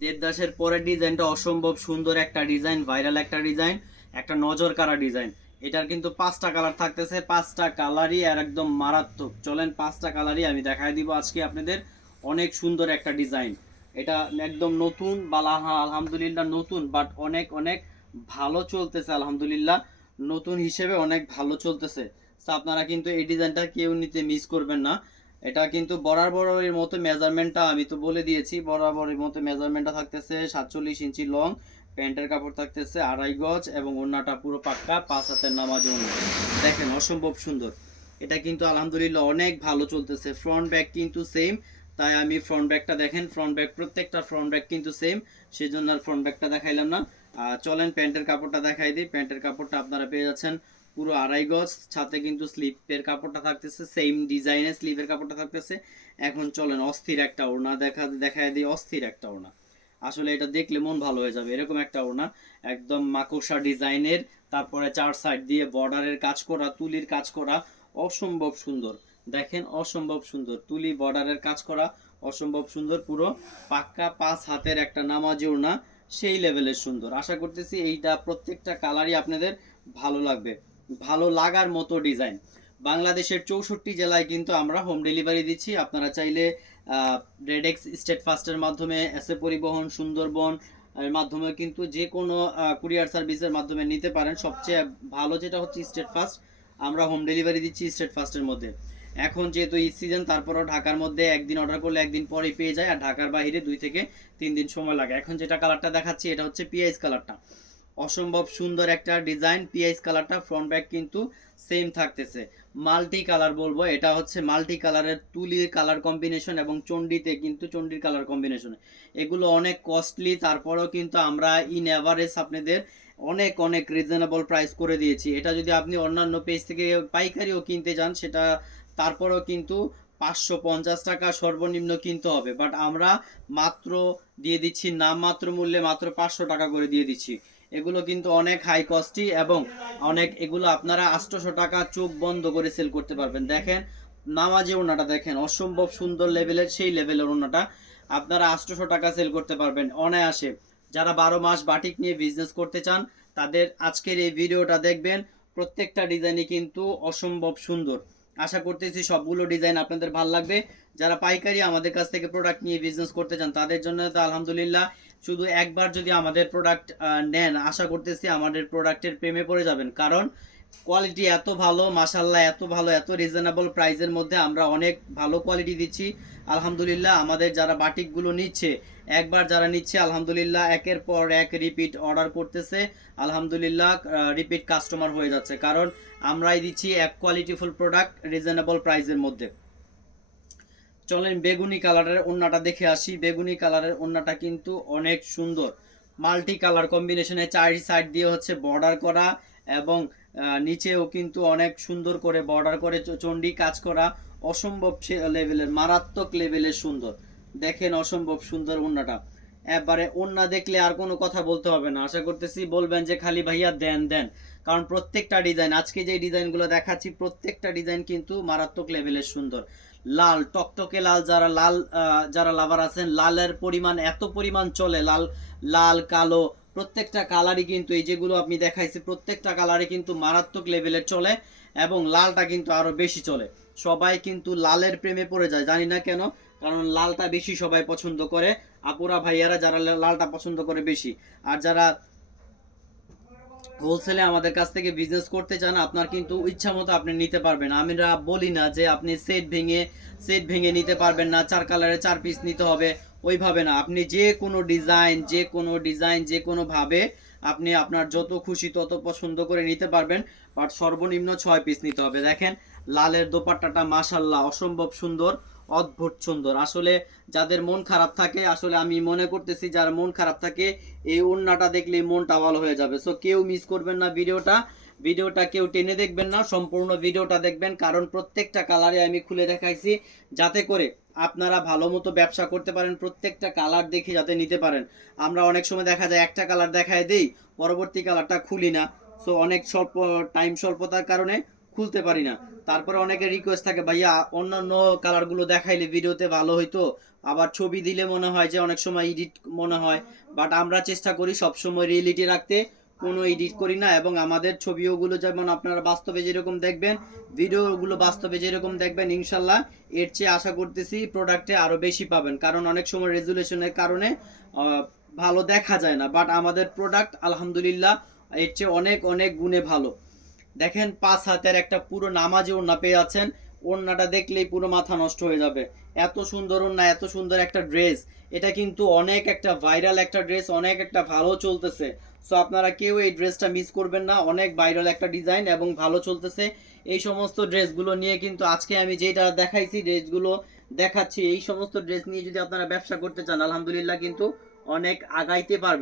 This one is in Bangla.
দেবদাসের পরের ডিজাইনটা অসম্ভব সুন্দর একটা ডিজাইন, ভাইরাল একটা ডিজাইন, একটা নজর কাড়া ডিজাইন। এটার কিন্তু 5টা কালার থাকতেছে, 5টা কালারই আর একদম মারাত্মক। চলেন 5টা কালারই আমি দেখাই দিব আজকে আপনাদের। অনেক সুন্দর একটা ডিজাইন, এটা একদম নতুন বালা। হ্যাঁ আলহামদুলিল্লাহ নতুন, বাট অনেক অনেক ভালো চলতেছে আলহামদুলিল্লাহ। নতুন হিসেবে অনেক ভালো চলতেছে। তো আপনারা কিন্তু এই ডিজাইনটা কেউ নিতে মিস করবেন না। এটা কিন্তু বরাবরের মতো মেজারমেন্টটা আমি তো বলে দিয়েছি, বরাবরের মতো মেজারমেন্টটা থাকতেছে 47 ইঞ্চি লং, প্যান্টের কাপড় থাকতেছে 2.5 গজ এবং ওড়নাটা পুরো পাক্কা 5 হাতের নামাজ ওড়না। দেখেন অসম্ভব সুন্দর। এটা কিন্তু আলহামদুলিল্লাহ অনেক ভালো চলতেছে। ফ্রন্ট ব্যাক কিন্তু সেম, তাই আমি ফ্রন্ট ব্যাকটা দেখেন, ফ্রন্ট ব্যাক প্রত্যেকটা ফ্রন্ট ব্যাক কিন্তু সেম, সেই জন্য আর ফ্রন্ট ব্যাকটা দেখাইলাম না। চলেন প্যান্টের কাপড়টা দেখাই দিই। প্যান্টের কাপড়টা আপনারা পেয়ে যাচ্ছেন পুরো 2.5 গজ, সাথে কিন্তু স্লিপের কাপড়টা থাকতেছে সেম ডিজাইনের, স্লিপের কাপড়টা থাকতেছে। এখন চলেন অস্থির একটা ওড়না দেখায় দিই, অস্থির একটা ওড়না। আসলে এটা দেখলে মন ভালো হয়ে যাবে, এরকম একটা ওড়না একদম মাকড়সা ডিজাইনের, তারপরে 4 সাইড দিয়ে বর্ডারের কাজ করা, তুলির কাজ করা, অসম্ভব সুন্দর। দেখেন অসম্ভব সুন্দর, তুলি বর্ডারের কাজ করা, অসম্ভব সুন্দর। পুরো পাক্কা 5 হাতের একটা নামাজি ওড়না, সেই লেভেলের সুন্দর। আশা করতেছি এইটা প্রত্যেকটা কালারই আপনাদের ভালো লাগবে, ভালো লাগার মতো ডিজাইন। বাংলাদেশের 64 জেলায় কিন্তু আমরা হোম ডেলিভারি দিচ্ছি। আপনারা চাইলে রেডেক্স স্টেট ফাস্টের মাধ্যমে, এসএ পরিবহন, সুন্দরবন এর মাধ্যমে কিন্তু যে কোনো কুরিয়ার সার্ভিসের মাধ্যমে নিতে পারেন। সবচেয়ে ভালো যেটা হচ্ছে স্টেট ফাস্ট, আমরা হোম ডেলিভারি দিচ্ছি স্টেট ফাস্টের মধ্যে। এখন যেহেতু ঈদ সিজন, তারপরেও ঢাকার মধ্যে একদিন অর্ডার করলে একদিন পরেই পেয়ে যায়, আর ঢাকার বাইরে 2 থেকে 3 দিন সময় লাগে। এখন যেটা কালারটা দেখাচ্ছি এটা হচ্ছে পিআইস কালারটা, অসম্ভব সুন্দর একটা ডিজাইন। পিআইস কালারটা ফ্রন্ট ব্যাক কিন্তু সেম থাকতেছে। মাল্টি কালার বলবো, এটা হচ্ছে মাল্টি কালারের তুলির কালার কম্বিনেশন এবং চন্ডিতে কিন্তু চন্ডির কালার কম্বিনেশন। এগুলো অনেক কস্টলি, তারপরেও কিন্তু আমরা ইন অ্যাভারেজ আপনাদের অনেক অনেক রিজনেবল প্রাইস করে দিয়েছি। এটা যদি আপনি অন্যান্য পেজ থেকে পাইকারিও কিনতে যান, সেটা তারপরেও কিন্তু 550 টাকা সর্বনিম্ন কিনতে হবে, বাট আমরা মাত্র দিয়ে দিচ্ছি নামমাত্র মূল্যে মাত্র 500 টাকা করে দিয়ে দিচ্ছি। এগুলো কিন্তু অনেক হাই কস্টি এবং অনেক, এগুলো আপনারা 800 টাকা চোখ বন্ধ করে সেল করতে পারবেন। দেখেন নামাজি ওড়নাটা দেখেন, অসম্ভব সুন্দর লেভেলের, সেই লেভেলের ওড়নাটা আপনারা 800 টাকা সেল করতে পারবেন অনায়াসে। যারা 12 মাস বাটিক নিয়ে বিজনেস করতে চান, তাদের আজকের এই ভিডিওটা দেখবেন। প্রত্যেকটা ডিজাইনই কিন্তু অসম্ভব সুন্দর। আশা করতেছি সবগুলো ডিজাইন আপনাদের ভালো লাগবে। যারা পাইকারি আমাদের কাছ থেকে প্রোডাক্ট নিয়ে বিজনেস করতে চান, তাদের জন্য তো আলহামদুলিল্লাহ, শুধু একবার যদি আমাদের প্রোডাক্ট নেন, আশা করতেছি আমাদের প্রোডাক্টের প্রেমে পড়ে যাবেন। কারণ কোয়ালিটি এত ভালো, মাশাল্লাহ এত ভালো, এত রিজনেবল প্রাইসের মধ্যে আমরা অনেক ভালো কোয়ালিটি দিচ্ছি আলহামদুলিল্লাহ। আমাদের যারা বাটিকগুলো নিচ্ছে, একবার যারা নিচ্ছে আলহামদুলিল্লাহ একের পর এক রিপিট অর্ডার করতেছে, আলহামদুলিল্লাহ রিপিট কাস্টমার হয়ে যাচ্ছে। কারণ আমরাই দিচ্ছি এক কোয়ালিটিফুল প্রোডাক্ট রিজনেবল প্রাইসের মধ্যে। চলেন বেগুনি কালারের ওড়নাটা দেখে আসি। বেগুনি কালারের ওড়নাটা কিন্তু অনেক সুন্দর, মাল্টি কালার কম্বিনেশনে 4 সাইড দিয়ে হচ্ছে বর্ডার করা এবং নিচেও কিন্তু অনেক সুন্দর করে বর্ডার করে চন্ডি কাজ করা, অসম্ভব লেভেলের, মারাত্মক লেভেলের সুন্দর। দেখেন অসম্ভব সুন্দর ওড়নাটা, এবারে ওড়না দেখলে আর কোনো কথা বলতে হবে না। আশা করতেছি বলবেন যে খালি ভাইয়া দেন দেন, কারণ প্রত্যেকটা ডিজাইন, আজকে যে ডিজাইনগুলো দেখাচ্ছি প্রত্যেকটা ডিজাইন কিন্তু মারাত্মক লেভেলের সুন্দর। লাল টকটকে লাল, যারা লাল যারা লাভার আছেন, লালের পরিমাণ এত পরিমাণ চলে, লাল লাল কালো প্রত্যেকটা কালারই কিন্তু, এই যেগুলো আপনি দেখাইছি প্রত্যেকটা কালারই কিন্তু মারাত্মক লেভেলের চলে এবং লালটা কিন্তু আরো বেশি চলে। সবাই কিন্তু লালের প্রেমে পড়ে যায়, জানি না কেন, কারণ লালটা বেশি সবাই পছন্দ করে। আপুরা ভাইয়ারা যারা লালটা পছন্দ করে বেশি। আর যারা হোলসেলে আমাদের কাছ থেকে বিজনেস করতে চান, আপনার কিন্তু ইচ্ছা মতো আপনি নিতে পারবেন। আমরা বলি না যে আপনি সেট ভেঙে নিতে পারবেন না, 4 কালারের 4 পিস নিতে হবে, ওইভাবে না। আপনি যে কোনো ভাবে আপনি আপনার যত খুশি তত পছন্দ করে নিতে পারবেন, বাট সর্বনিম্ন 6 পিস নিতে হবে। দেখেন লালের দোপাট্টাটা মাশাল্লাহ অসম্ভব সুন্দর, অদ্ভুত সুন্দর। আসলে যাদের মন খারাপ থাকে, আসলে আমি মনে করতেছি যার মন খারাপ থাকে, এই ওড়নাটা দেখলে মনটা ভালো হয়ে যাবে। সো কেউ মিস করবেন না ভিডিওটা কেউ টেনে দেখবেন না, সম্পূর্ণ ভিডিওটা দেখবেন। কারণ প্রত্যেকটা কালারে আমি খুলে দেখাইছি, যাতে করে আপনারা ভালো মতো ব্যবসা করতে পারেন, প্রত্যেকটা কালার দেখে যাতে নিতে পারেন। আমরা অনেক সময় দেখা যায় একটা কালার দেখায় দেই, পরবর্তী কালারটা খুলি না। সো অনেক স্বল্পতার কারণে খুলতে পারি না। তারপরে অনেকের রিকোয়েস্ট থাকে ভাইয়া অন্যান্য কালারগুলো দেখাইলে ভিডিওতে ভালো হইতো, আবার ছবি দিলে মনে হয় যে অনেক সময় এডিট মনে হয়, বাট আমরা চেষ্টা করি সবসময় রিয়েলিটি রাখতে, কোনো এডিট করি না। এবং আমাদের ছবিওগুলো যেমন আপনারা বাস্তবে যেরকম দেখবেন, ভিডিওগুলো বাস্তবে যেরকম দেখবেন, ইনশাল্লাহ এর চেয়ে আশা করতেছি প্রোডাক্টে আরও বেশি পাবেন। কারণ অনেক সময় রেজুলেশনের কারণে আহ, ভালো দেখা যায় না, বাট আমাদের প্রোডাক্ট আলহামদুলিল্লাহ এর চেয়ে অনেক অনেক গুণে ভালো। দেখেন 5 হাতের একটা পুরো নামাজি ওড়না পেয়ে আছেন, ওড়নাটা দেখলেই পুরো মাথা নষ্ট হয়ে যাবে, এত সুন্দর ওড়না, এত সুন্দর একটা ড্রেস। এটা কিন্তু অনেক একটা ভাইরাল একটা ড্রেস, অনেক একটা ভালো চলতেছে। সো আপনারা কেউ এই ড্রেসটা মিস করবেন না, অনেক ভাইরাল একটা ডিজাইন এবং ভালো চলতেছে। এই সমস্ত ড্রেসগুলো নিয়ে কিন্তু আজকে আমি যেটা দেখাইছি, ড্রেসগুলো দেখাচ্ছি, এই সমস্ত ড্রেস নিয়ে যদি আপনারা ব্যবসা করতে চান আলহামদুলিল্লাহ কিন্তু অনেক আগাইতে পারবেন।